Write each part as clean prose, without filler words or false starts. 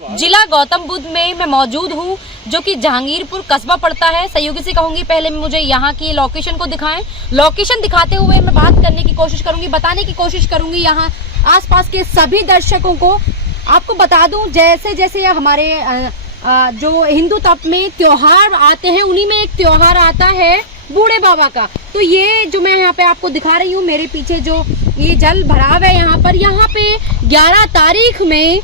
जिला गौतम बुद्ध में मैं मौजूद हूँ, जो कि जहांगीरपुर कस्बा पड़ता है। सहयोगी से कहूंगी पहले मुझे यहाँ की लोकेशन को दिखाएं। लोकेशन दिखाते हुए मैं बात करने की कोशिश करूंगी, बताने की कोशिश करूंगी यहाँ आसपास के सभी दर्शकों को। आपको बता दूं, जैसे जैसे हमारे जो हिंदू तप में त्योहार आते हैं, उन्हीं में एक त्योहार आता है बूढ़े बाबा का। तो ये जो मैं यहाँ पे आपको दिखा रही हूँ, मेरे पीछे जो ये जल भराव है यहाँ पे 11 तारीख में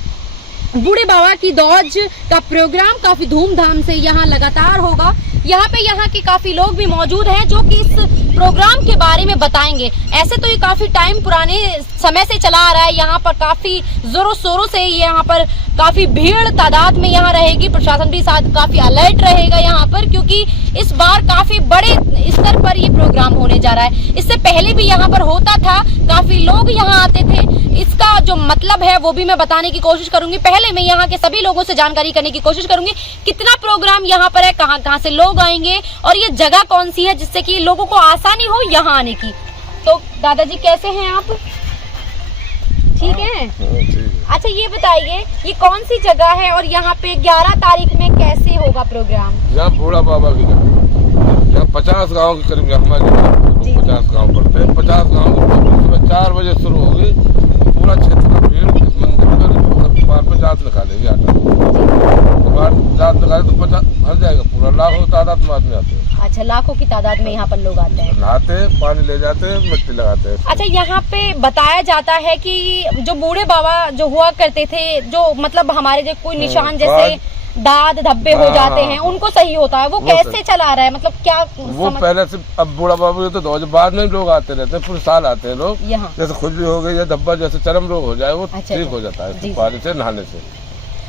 बूढ़े बाबा की दौज का प्रोग्राम काफी धूमधाम से यहाँ लगातार होगा। यहाँ के काफी लोग भी मौजूद हैं जो कि इस प्रोग्राम के बारे में बताएंगे। ऐसे तो ये काफी टाइम पुराने समय से चला आ रहा है। यहाँ पर काफी जोरों शोरों से यहाँ पर काफी भीड़ तादाद में यहाँ रहेगी। प्रशासन भी साथ काफी अलर्ट रहेगा यहाँ पर, क्योंकि इस बार काफी बड़े स्तर पर ये प्रोग्राम होने जा रहा है। इससे पहले भी यहाँ पर होता था, काफी लोग यहाँ आते थे। इसका जो मतलब है वो भी मैं बताने की कोशिश करूंगी। पहले मैं यहाँ के सभी लोगों से जानकारी करने की कोशिश करूंगी, कितना प्रोग्राम यहाँ पर है, कहाँ से लोग आएंगे और ये जगह कौन सी है जिससे कि लोगों को आसानी हो यहाँ आने की। तो दादाजी कैसे हैं आप? ठीक है। अच्छा ये बताइए, ये कौन सी जगह है और यहाँ पे 11 तारीख में कैसे होगा प्रोग्राम? यहाँ बूढ़ा बाबा की जगह, यहाँ 50 गाँव के करीब हमारे 50 गाँव पड़ते हैं। 50 गाँव की सुबह 4 बजे शुरू होगी। पूरा क्षेत्र का भीड़ इस मंदिर पर बाहर पे जात निकालेगी। आटा बाहर जात निकाले तो 50 भर जाएगा पूरा। लाखों तादाद में आदमी आते हैं। अच्छा, लाखों की तादाद में यहाँ पर लोग आते हैं, नहाते हैं, पानी ले जाते हैं, मिट्टी लगाते हैं। अच्छा, यहाँ पे बताया जाता है कि जो बूढ़े बाबा जो हुआ करते थे, जो मतलब हमारे जो कोई निशान जैसे दाद धब्बे हो जाते हैं, उनको सही होता है। वो कैसे चला रहा है, मतलब क्या वो पहले से? अब बूढ़ा बाबू तो दौज बाद में लोग आते रहते हैं, पूरे साल आते हैं लोग। यहाँ जैसे खुजली हो गई या धब्बा जैसे चरम रोग हो जाए, वो ठीक हो जाता है पानी से, नहाने से।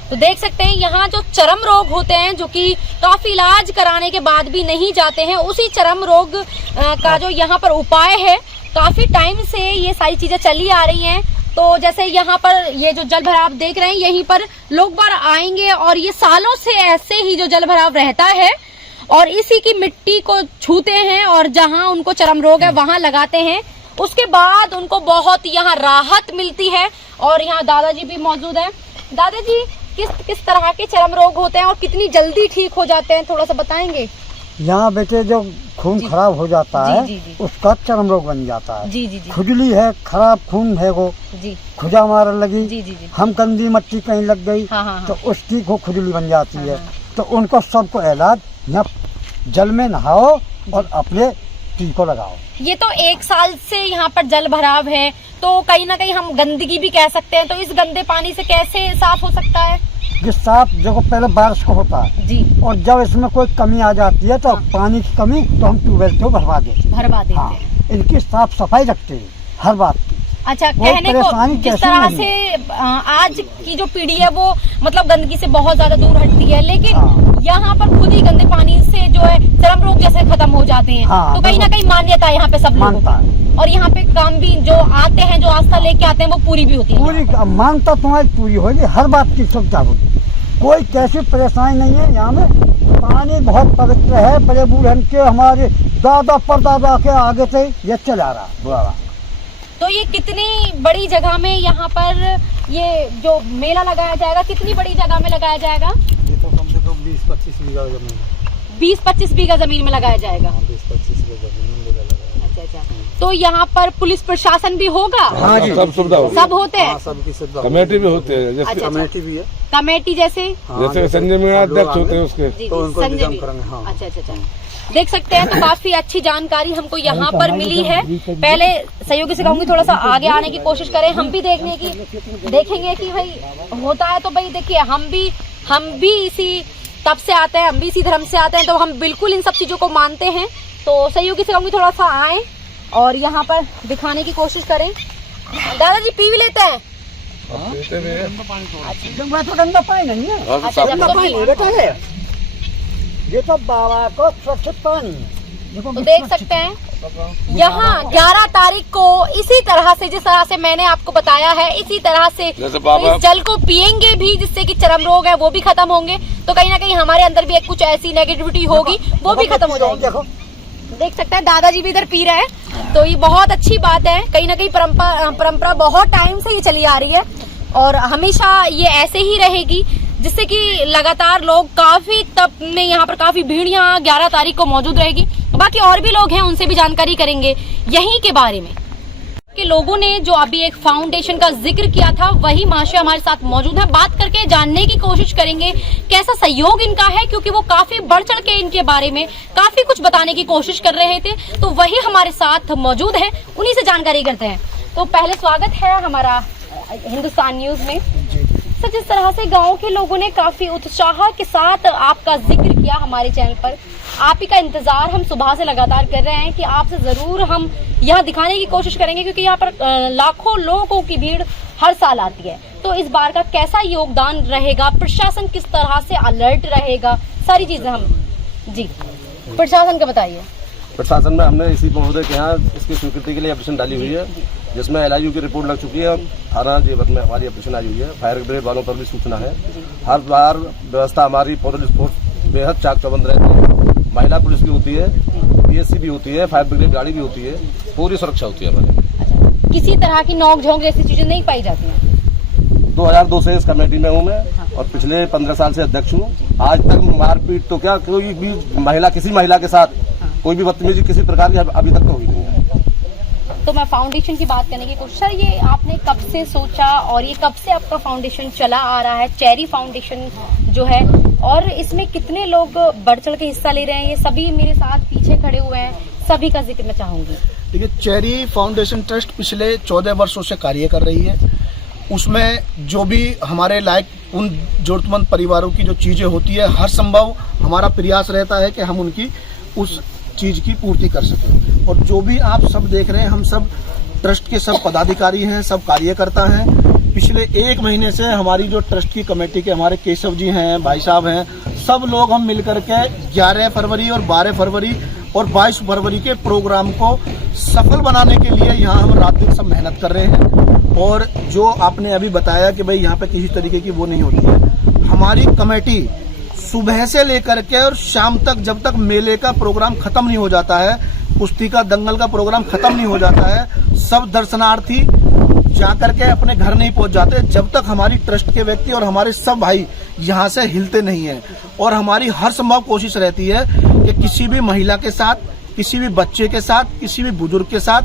तो देख सकते हैं यहाँ जो चरम रोग होते हैं, जो कि काफी इलाज कराने के बाद भी नहीं जाते हैं, उसी चरम रोग का जो यहाँ पर उपाय है, काफी टाइम से ये सारी चीजें चली आ रही हैं। तो जैसे यहाँ पर ये जो जल भराव देख रहे हैं, यहीं पर लोग बार आएंगे और ये सालों से ऐसे ही जो जल भराव रहता है और इसी की मिट्टी को छूते हैं और जहाँ उनको चरम रोग है वहां लगाते हैं। उसके बाद उनको बहुत यहाँ राहत मिलती है। और यहाँ दादाजी भी मौजूद है। दादाजी, किस तरह के चरम रोग होते हैं और कितनी जल्दी ठीक हो जाते हैं, थोड़ा सा बताएंगे? यहाँ बेटे जो खून खराब हो जाता है उसका चरम रोग बन जाता है। खुजली है, खराब खून है, वो खुजा मार लगी, हम गंदी मट्टी कहीं लग गई तो उसकी को खुजली बन जाती है। तो उनको सबको इलाज यहाँ जल में नहाओ और अपने टीको लगाओ। ये तो 1 साल से यहाँ पर जल भराव है, तो कहीं ना कहीं हम गंदगी भी कह सकते हैं। तो इस गंदे पानी से कैसे साफ हो सकता है? ये साफ जो पहले बारिश को होता है जी, और जब इसमें कोई कमी आ जाती है तो पानी की कमी तो हम ट्यूबवेल से भरवा देते हैं। इनकी साफ सफाई रखते हैं हर बात की। अच्छा, कहने को जिस तरह से आज की जो पीढ़ी है वो मतलब गंदगी से बहुत ज्यादा दूर हटती है, लेकिन यहाँ पर खुद ही गंदे पानी से जो है चरम रोग जैसे खत्म हो जाते हैं। तो कहीं ना कहीं मान्यता है यहाँ पे सब लोगों की। और यहाँ पे काम भी जो आते हैं, जो आस्था लेके आते हैं, वो पूरी भी होती है। पूरी मांगता तुम्हारी पूरी होगी, हर बात की सुविधा होगी, कोई कैसी परेशानी नहीं है। यहाँ में पानी बहुत पवित्र है। बड़े बूढ़े के हमारे दादा परदादा के आगे से ये चला रहा। तो ये कितनी बड़ी जगह में यहाँ पर ये जो मेला लगाया जाएगा, कितनी बड़ी जगह में लगाया जाएगा? ये तो कम से कम 20-25 बीघा जमीन, 20-25 बीघा जमीन में लगाया जाएगा। 20-25 बीघा जमीन में लगाया। अच्छा। तो यहाँ पर पुलिस प्रशासन भी होगा? हाँ जी, सब सुविधा होगी। सब होते हैं, सबकी सुविधा। कमेटी भी होती है, जैसे कमेटी भी है। कमेटी जैसे संजय मीणा अध्यक्ष होते हैं उसके, तो उनको इंतजाम करेंगे। अच्छा। देख सकते हैं, तो काफी अच्छी जानकारी हमको यहाँ पर मिली है। पहले सहयोगी से कहूंगी थोड़ा सा आगे आने की कोशिश करें, हम भी देखेंगे कि भाई होता है। तो भाई देखिए, हम भी इसी तब से आते हैं, हम भी इसी धर्म से आते हैं, तो हम बिल्कुल इन सब चीजों को मानते हैं। तो सहयोगी से कहूंगी थोड़ा सा आए और यहाँ पर दिखाने की कोशिश करें। दादाजी पी भी लेते हैं? गंदा पानी नहीं है, ये तो बाबा को स्वच्छ पानी। तो देख सकते हैं यहाँ 11 तारीख को इसी तरह से, जिस तरह से मैंने आपको बताया है, इसी तरह से इस जल को पियेंगे भी, जिससे कि चरम रोग है वो भी खत्म होंगे। तो कहीं ना कहीं हमारे अंदर भी एक कुछ ऐसी नेगेटिविटी होगी, वो भी खत्म हो जाएगी। देख सकते हैं दादाजी भी इधर पी रहे हैं। तो ये बहुत अच्छी बात है। कहीं ना कहीं परंपरा बहुत टाइम से ये चली आ रही है और हमेशा ये ऐसे ही रहेगी। जिससे कि लगातार लोग काफी तब में यहाँ पर काफी भीड़ यहाँ 11 तारीख को मौजूद रहेगी। बाकी और भी लोग हैं, उनसे भी जानकारी करेंगे यहीं के बारे में कि लोगों ने जो अभी एक फाउंडेशन का जिक्र किया था, वही महाशय हमारे साथ मौजूद है। बात करके जानने की कोशिश करेंगे कैसा सहयोग इनका है, क्योंकि वो काफी बढ़ चढ़ के इनके बारे में काफी कुछ बताने की कोशिश कर रहे थे, तो वही हमारे साथ मौजूद है, उन्हीं से जानकारी करते हैं। तो पहले स्वागत है हमारा हिंदुस्तान न्यूज में। सर, जिस तरह से गांव के लोगों ने काफी उत्साह के साथ आपका जिक्र किया हमारे चैनल पर, आप ही का इंतजार हम सुबह से लगातार कर रहे हैं कि आपसे जरूर हम यहाँ दिखाने की कोशिश करेंगे, क्योंकि यहाँ पर लाखों लोगों की भीड़ हर साल आती है। तो इस बार का कैसा योगदान रहेगा, प्रशासन किस तरह से अलर्ट रहेगा, सारी चीजें हम जी प्रशासन का बताइए। प्रशासन में हमने इसी महोदय के यहाँ इसकी स्वीकृति के लिए एप्लीकेशन डाली हुई है, जिसमें LIU की रिपोर्ट लग चुकी है और थाना जेवर में हमारी एप्लीकेशन आई हुई है। फायर ब्रिगेड वालों पर भी सूचना है। हर बार व्यवस्था हमारी पुलिस फोर्स बेहद चाक चौबंद रहती है। महिला पुलिस भी होती है, PSC भी होती है, फायर ब्रिगेड गाड़ी भी होती है, पूरी सुरक्षा होती है हमारी। किसी तरह की नोक झोंक ऐसी चीजें नहीं पाई जाती हैं। 2002 से इस कमेटी में हूँ मैं और पिछले 15 साल से अध्यक्ष हूँ। आज तक मारपीट तो क्या, कोई भी महिला, किसी महिला के साथ कोई भी बदतमीजी किसी प्रकार की अभी तक तो हुई नहीं है। तो मैं फाउंडेशन की बात करने की कोशिश, सर ये आपने कब से सोचा और ये कब से आपका फाउंडेशन चला आ रहा है, चेरी फाउंडेशन जो है, और इसमें कितने लोग बढ़ चढ़ के हिस्सा ले रहे हैं? ये सभी मेरे साथ पीछे खड़े हुए हैं, सभी का जिक्र मैं चाहूंगी। देखिए, चेरी फाउंडेशन ट्रस्ट पिछले 14 वर्षों से कार्य कर रही है। उसमें जो भी हमारे लायक उन जरूरतमंद परिवारों की जो चीजें होती है, हर संभव हमारा प्रयास रहता है कि हम उनकी उस चीज की पूर्ति कर सकें। और जो भी आप सब देख रहे हैं, हम सब ट्रस्ट के सब पदाधिकारी हैं, सब कार्यकर्ता हैं। पिछले 1 महीने से हमारी जो ट्रस्ट की कमेटी के हमारे केशव जी हैं, भाई साहब हैं, सब लोग हम मिलकर के 11 फरवरी और 12 फरवरी और 22 फरवरी के प्रोग्राम को सफल बनाने के लिए यहाँ हम रात दिन सब मेहनत कर रहे हैं। और जो आपने अभी बताया कि भाई यहाँ पे किसी तरीके की वो नहीं होती है, हमारी कमेटी सुबह से लेकर के और शाम तक, जब तक मेले का प्रोग्राम खत्म नहीं हो जाता है, कुश्ती का दंगल का प्रोग्राम खत्म नहीं हो जाता है, सब दर्शनार्थी जाकर के अपने घर नहीं पहुंच जाते जब तक हमारी ट्रस्ट के व्यक्ति और हमारे सब भाई यहाँ से हिलते नहीं हैं। और हमारी हर संभव कोशिश रहती है कि किसी भी महिला के साथ, किसी भी बच्चे के साथ, किसी भी बुजुर्ग के साथ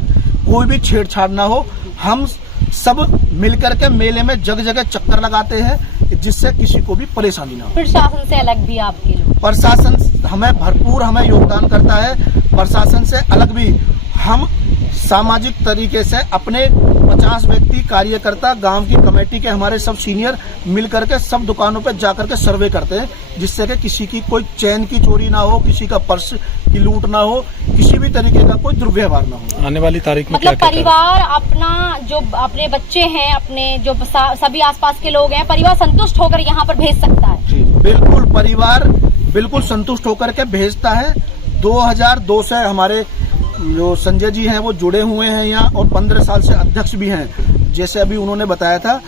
कोई भी छेड़छाड़ ना हो। हम सब मिलकर के मेले में जगह जगह चक्कर लगाते हैं, जिससे किसी को भी परेशानी ना हो। प्रशासन से अलग भी आपके लोग? प्रशासन हमें भरपूर योगदान करता है। प्रशासन से अलग भी हम सामाजिक तरीके से अपने 50 व्यक्ति कार्यकर्ता, गांव की कमेटी के हमारे सब सीनियर मिलकर के सब दुकानों पर जाकर के सर्वे करते हैं, जिससे कि किसी की कोई चैन की चोरी ना हो, किसी का पर्स की लूट ना हो, किसी भी तरीके का कोई दुर्व्यवहार ना हो। आने वाली तारीख में मतलब परिवार अपना, जो अपने बच्चे हैं, अपने जो सभी आसपास के लोग हैं, परिवार संतुष्ट होकर यहाँ पर भेज सकता है? बिल्कुल, परिवार बिल्कुल संतुष्ट होकर के भेजता है। 2002 से हमारे जो संजय जी हैं वो जुड़े हुए हैं यहाँ, और 15 साल से अध्यक्ष भी हैं। जैसे अभी उन्होंने बताया था,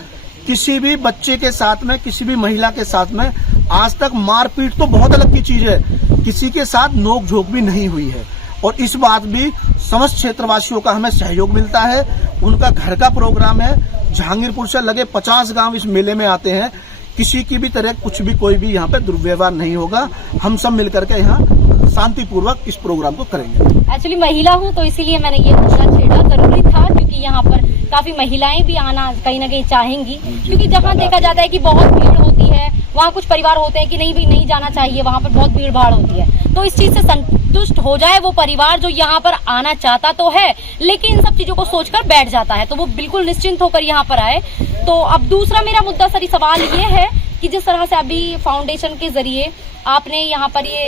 किसी भी बच्चे के साथ में, किसी भी महिला के साथ में आज तक मारपीट तो बहुत अलग की चीज है, किसी के साथ नोक झोंक भी नहीं हुई है। और इस बात भी समस्त क्षेत्रवासियों का हमें सहयोग मिलता है। उनका घर का प्रोग्राम है, जहांगीरपुर से लगे 50 गांव इस मेले में आते हैं। किसी की भी तरह कुछ भी, कोई भी यहाँ पे दुर्व्यवहार नहीं होगा। हम सब मिलकर के यहाँ शांतिपूर्वक इस प्रोग्राम को करेंगे। एक्चुअली महिला हूँ तो इसीलिए मैंने ये मुद्दा छेड़ा, जरूरी था, क्योंकि यहाँ पर काफी महिलाएं भी आना कहीं ना कहीं चाहेंगी, क्योंकि जहाँ देखा जाता है कि बहुत भीड़ होती है, वहाँ कुछ परिवार होते हैं कि नहीं भी नहीं जाना चाहिए, वहाँ पर बहुत भीड़ भाड़ होती है। तो इस चीज से संतुष्ट हो जाए वो परिवार जो यहाँ पर आना चाहता तो है, लेकिन इन सब चीजों को सोचकर बैठ जाता है, तो वो बिल्कुल निश्चिंत होकर यहाँ पर आए। तो अब दूसरा मेरा मुद्दा सर सवाल ये है कि जिस तरह से अभी फाउंडेशन के जरिए आपने यहाँ पर ये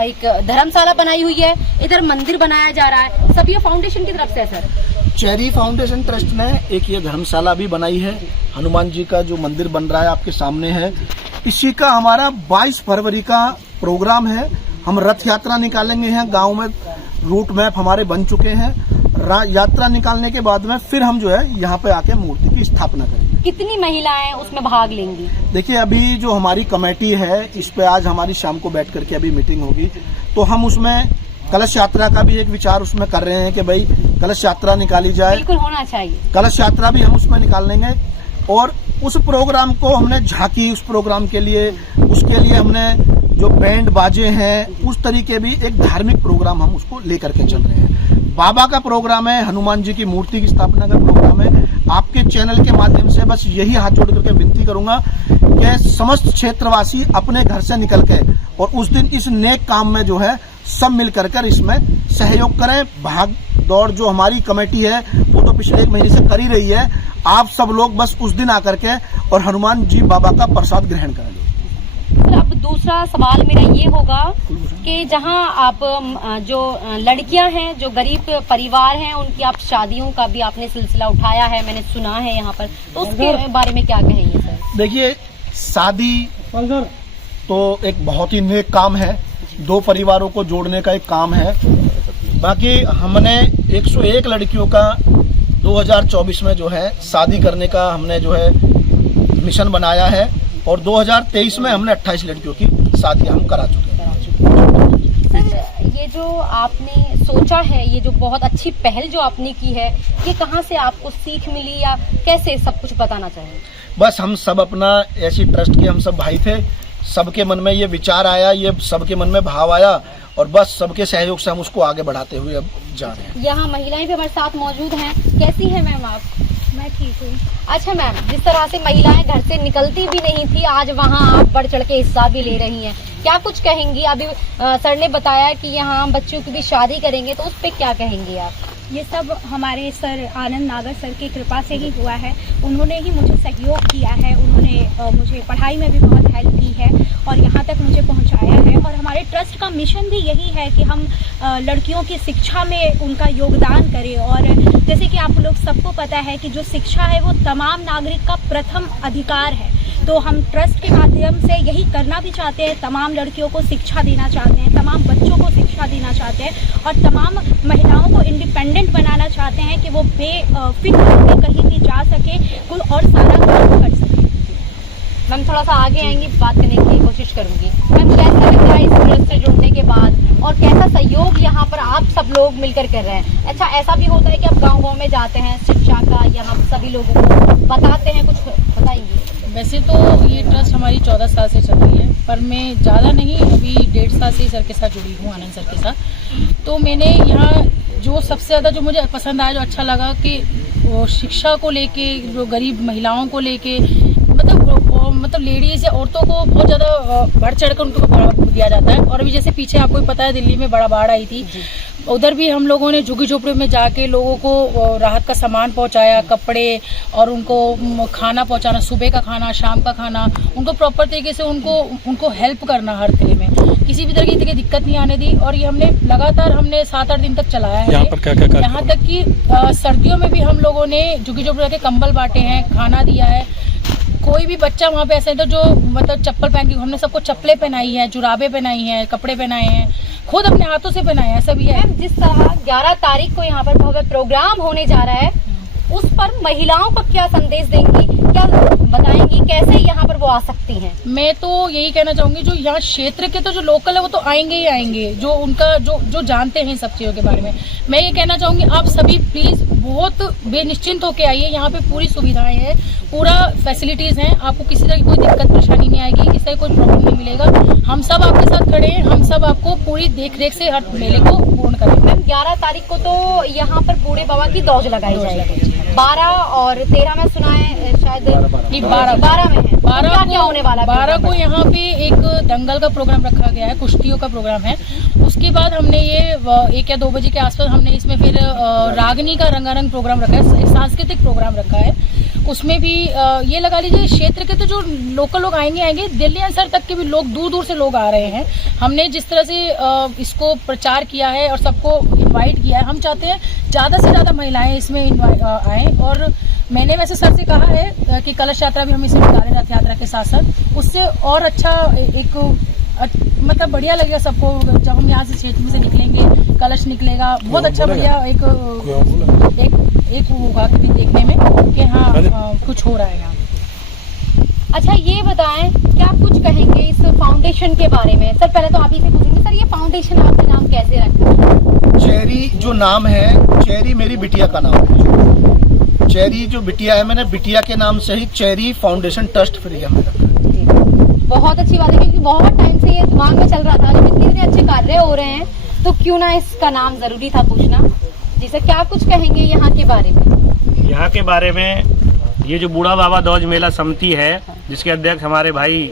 एक धर्मशाला बनाई हुई है, इधर मंदिर बनाया जा रहा है, सब ये फाउंडेशन की तरफ से है सर? चेरी फाउंडेशन ट्रस्ट ने एक ये धर्मशाला भी बनाई है। हनुमान जी का जो मंदिर बन रहा है आपके सामने है, इसी का हमारा 22 फरवरी का प्रोग्राम है। हम रथ यात्रा निकालेंगे हैं, गांव में रूट मैप हमारे बन चुके हैं। यात्रा निकालने के बाद में फिर हम जो है यहाँ पे आके मूर्ति की स्थापना करेंगे। कितनी महिलाएं उसमें भाग लेंगी? देखिए, अभी जो हमारी कमेटी है, इस पे आज हमारी शाम को बैठ करके अभी मीटिंग होगी, तो हम उसमें कलश यात्रा का भी एक विचार उसमें कर रहे हैं कि भाई कलश यात्रा निकाली जाए। बिल्कुल होना चाहिए। कलश यात्रा भी हम उसमें निकाल लेंगे। और उस प्रोग्राम को हमने झांकी, उस प्रोग्राम के लिए, उसके लिए हमने जो बैंड बाजे हैं, उस तरीके भी एक धार्मिक प्रोग्राम हम उसको लेकर के चल रहे हैं। बाबा का प्रोग्राम है, हनुमान जी की मूर्ति की स्थापना का प्रोग्राम है। आपके चैनल के माध्यम से बस यही हाथ जोड़ करके विनती करूंगा कि समस्त क्षेत्रवासी अपने घर से निकल के और उस दिन इस नेक काम में जो है सब मिल कर इसमें सहयोग करें। भाग दौड़ जो हमारी कमेटी है वो तो पिछले 1 महीने से कर ही रही है। आप सब लोग बस उस दिन आकर के और हनुमान जी बाबा का प्रसाद ग्रहण करें। सर, अब दूसरा सवाल मेरा ये होगा कि जहां आप जो लड़कियां हैं, जो गरीब परिवार हैं, उनकी आप शादियों का भी आपने सिलसिला उठाया है, मैंने सुना है यहाँ पर, तो उसके बारे में क्या कहेंगे सर? देखिए, शादी तो एक बहुत ही नेक काम है, 2 परिवारों को जोड़ने का एक काम है। बाकी हमने 101 लड़कियों का 2024 में जो है शादी करने का हमने जो है मिशन बनाया है और 2023 में हमने 28 लड़कियों की शादी हम करा चुके हैं। सर, ये जो आपने सोचा है, ये जो बहुत अच्छी पहल जो आपने की है, ये कहाँ से आपको सीख मिली या कैसे, सब कुछ बताना चाहिए? बस हम सब अपना ऐसी ट्रस्ट के हम सब भाई थे, सबके मन में ये विचार आया, ये सबके मन में भाव आया और बस सबके सहयोग से हम उसको आगे बढ़ाते हुए अब जा रहे हैं। यहाँ महिलाएं भी हमारे साथ मौजूद हैं। कैसी है मैम आप? मैं ठीक हूँ। अच्छा मैम, जिस तरह से महिलाएं घर से निकलती भी नहीं थी, आज वहाँ आप बढ़ चढ़ के हिस्सा भी ले रही हैं, क्या कुछ कहेंगी? अभी सर ने बताया कि यहाँ बच्चों की भी शादी करेंगे, तो उस पर क्या कहेंगी आप? ये सब हमारे सर आनंद नागर सर की कृपा से ही हुआ है। उन्होंने ही मुझे सहयोग किया है, उन्होंने मुझे पढ़ाई में भी बहुत हेल्प की है और यहाँ तक मुझे पहुँचाया है। और हमारे ट्रस्ट का मिशन भी यही है कि हम लड़कियों की शिक्षा में उनका योगदान करें। और जैसे कि आप लोग सबको पता है कि जो शिक्षा है वो तमाम नागरिक का प्रथम अधिकार है, तो हम ट्रस्ट के माध्यम से यही करना भी चाहते हैं। तमाम लड़कियों को शिक्षा देना चाहते हैं, तमाम बच्चों को शिक्षा देना चाहते हैं और तमाम महिलाओं को इंडिपेंडेंट बनाना चाहते हैं कि वो बेफिक्र होकर कहीं भी जा सके और सारा काम कर सके। मैम थोड़ा सा आगे आएंगी, बात करने की कोशिश करूंगी। मैम, कैसा लगता है इस ट्रस्ट से जुड़ने के बाद और कैसा सहयोग यहाँ पर आप सब लोग मिलकर कर रहे हैं? अच्छा, ऐसा भी होता है कि आप गाँव में जाते हैं, शिक्षा का यहाँ सभी लोगों को बताते हैं, कुछ बताएंगे? वैसे तो ये ट्रस्ट हमारी 14 साल से चल रही है, पर मैं ज़्यादा नहीं, अभी 1.5 साल से सर के साथ जुड़ी हूँ, आनंद सर के साथ। तो मैंने यहाँ जो सबसे ज़्यादा जो मुझे पसंद आया, जो अच्छा लगा कि वो शिक्षा को लेके, जो गरीब महिलाओं को लेके, मतलब लेडीज या औरतों को बहुत ज़्यादा बढ़ चढ़ कर उनको बढ़ावा दिया जाता है। और अभी जैसे पीछे आपको पता है दिल्ली में बड़ा बाढ़ आई थी, उधर भी हम लोगों ने झुग्गी झोपड़ी में जाके लोगों को राहत का सामान पहुंचाया, कपड़े और उनको खाना पहुंचाना, सुबह का खाना, शाम का खाना, उनको प्रॉपर तरीके से उनको हेल्प करना, हर तरह में किसी भी तरह की दिक्कत नहीं आने दी। और ये हमने लगातार 7-8 दिन तक चलाया है। यहाँ पर क्या यहाँ तक कि सर्दियों में भी हम लोगों ने झुग्गी झोपड़ी के कंबल बांटे हैं, खाना दिया है। कोई भी बच्चा वहाँ पे ऐसा नहीं था जो मतलब चप्पल पहन के, हमने सबको चप्पलें पहनाई है, जुराबें पहनाई हैं, कपड़े पहनाए हैं, खुद अपने हाथों से पहनाए हैं, सब ये है। जिस तरह 11 तारीख को यहाँ पर भव्य प्रोग्राम होने जा रहा है, उस पर महिलाओं को क्या संदेश देंगी, क्या बताएंगी, कैसे यहाँ पर वो आ सकती हैं? मैं तो यही कहना चाहूंगी, जो यहाँ क्षेत्र के तो जो लोकल है वो तो आएंगे ही आएंगे, जो उनका जो जानते हैं सब चीजों के बारे में। मैं ये कहना चाहूंगी, आप सभी प्लीज बहुत बेनिश्चिंत होके आइए। यहाँ पे पूरी सुविधाएं हैं, पूरा फैसिलिटीज हैं, आपको किसी तरह की कोई दिक्कत परेशानी नहीं आएगी, किसी कोई प्रॉब्लम नहीं मिलेगा। हम सब आपके साथ खड़े हैं, हम सब आपको पूरी देखरेख से हर मेले को पूर्ण करेंगे। मैम 11 तारीख को तो यहाँ पर बूढ़े बाबा की दौज लगाई जाएगी, 12 और 13 में सुना है शायद 12 में है। 12 होने वाला 12 को यहाँ पे एक दंगल का प्रोग्राम रखा गया है, कुश्तियों का प्रोग्राम है। उसके बाद हमने ये 1 या 2 बजे के आसपास हमने इसमें फिर रागनी का रंगारंग प्रोग्राम रखा है, सांस्कृतिक प्रोग्राम रखा है। उसमें भी ये लगा लीजिए क्षेत्र के तो जो लोकल लोग आएंगे, दिल्ली एनसीआर तक के भी लोग, दूर दूर से लोग आ रहे हैं। हमने जिस तरह से इसको प्रचार किया है और सबको इनवाइट किया है, हम चाहते हैं ज़्यादा से ज़्यादा महिलाएं इसमें आएँ। और मैंने वैसे सर से कहा है कि कलश यात्रा भी हम इसे निकालें रथ यात्रा के साथ साथ, उससे और अच्छा एक मतलब बढ़िया लगेगा सबको। जब हम यहाँ से क्षेत्र से निकलेंगे, कलश निकलेगा, बहुत अच्छा बढ़िया एक होगा देखने में कि हाँ कुछ हो रहा है यहाँ। अच्छा, ये बताएं क्या कुछ कहेंगे इस फाउंडेशन के बारे में? सर पहले तो आप ही से पूछेंगे, सर ये फाउंडेशन आपने नाम कैसे रखा? चेरी जो नाम है, चेरी मेरी बिटिया का नाम है। चेरी जो बिटिया है, मैंने बिटिया के नाम से ही चेरी फाउंडेशन ट्रस्ट फ्रीडम में रखा है। बहुत अच्छी बात है, क्योंकि बहुत टाइम से ये दिमाग में चल रहा था, जब इतने अच्छे कार्य हो रहे हैं तो क्यों ना इसका नाम जरूरी था पूछना। जी सर, क्या कुछ कहेंगे यहाँ के बारे में? यहाँ के बारे में ये जो बूढ़ा बाबा दौज मेला समिति है, जिसके अध्यक्ष हमारे भाई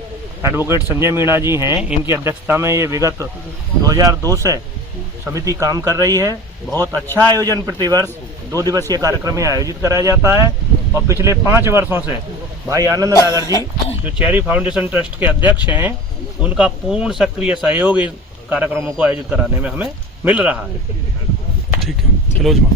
एडवोकेट संजय मीणा जी हैं, इनकी अध्यक्षता में ये विगत 2002 से समिति काम कर रही है। बहुत अच्छा आयोजन, प्रतिवर्ष 2 दिवसीय कार्यक्रम आयोजित कराया जाता है और पिछले 5 वर्षों से भाई आनंद नागर जी जो चेरी फाउंडेशन ट्रस्ट के अध्यक्ष हैं, उनका पूर्ण सक्रिय सहयोग इन कार्यक्रमों को आयोजित कराने में हमें मिल रहा है। ठीक है,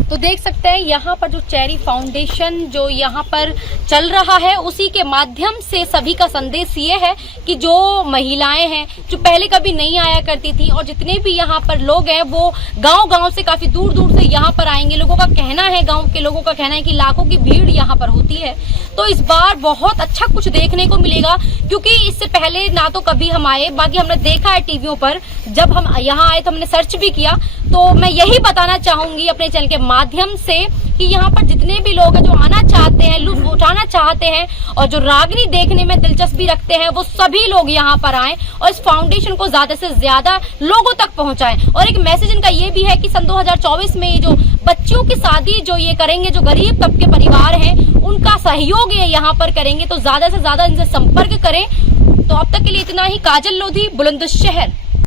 तो देख सकते हैं यहाँ पर जो चेरी फाउंडेशन जो यहाँ पर चल रहा है, उसी के माध्यम से सभी का संदेश ये है कि जो महिलाएं हैं जो पहले कभी नहीं आया करती थी, और जितने भी यहाँ पर लोग हैं वो गांव-गांव से काफी दूर दूर से यहाँ पर आएंगे। लोगों का कहना है, गांव के लोगों का कहना है कि लाखों की भीड़ यहाँ पर होती है। तो इस बार बहुत अच्छा कुछ देखने को मिलेगा, क्योंकि इससे पहले ना तो कभी हम आए, बाकी हमने देखा है टीवियों पर, जब हम यहाँ आए तो हमने सर्च भी किया। तो मैं यही बताना चाहूंगी अपने चैनल के माध्यम से कि यहाँ पर जितने भी लोग हैं जो आना चाहते हैं, लुत्फ उठाना चाहते हैं और जो रागनी देखने में दिलचस्पी रखते हैं, वो सभी लोग यहाँ पर आएं और इस फाउंडेशन को ज्यादा से ज्यादा लोगों तक पहुंचाएं। और एक मैसेज इनका ये भी है कि सन 2024 में जो बच्चियों की शादी जो ये करेंगे, जो गरीब तबके परिवार हैं, उनका सहयोग ये यहाँ पर करेंगे, तो ज्यादा से ज्यादा इनसे संपर्क करें। तो अब तक के लिए इतना ही। काजल लोधी, बुलंदशहर।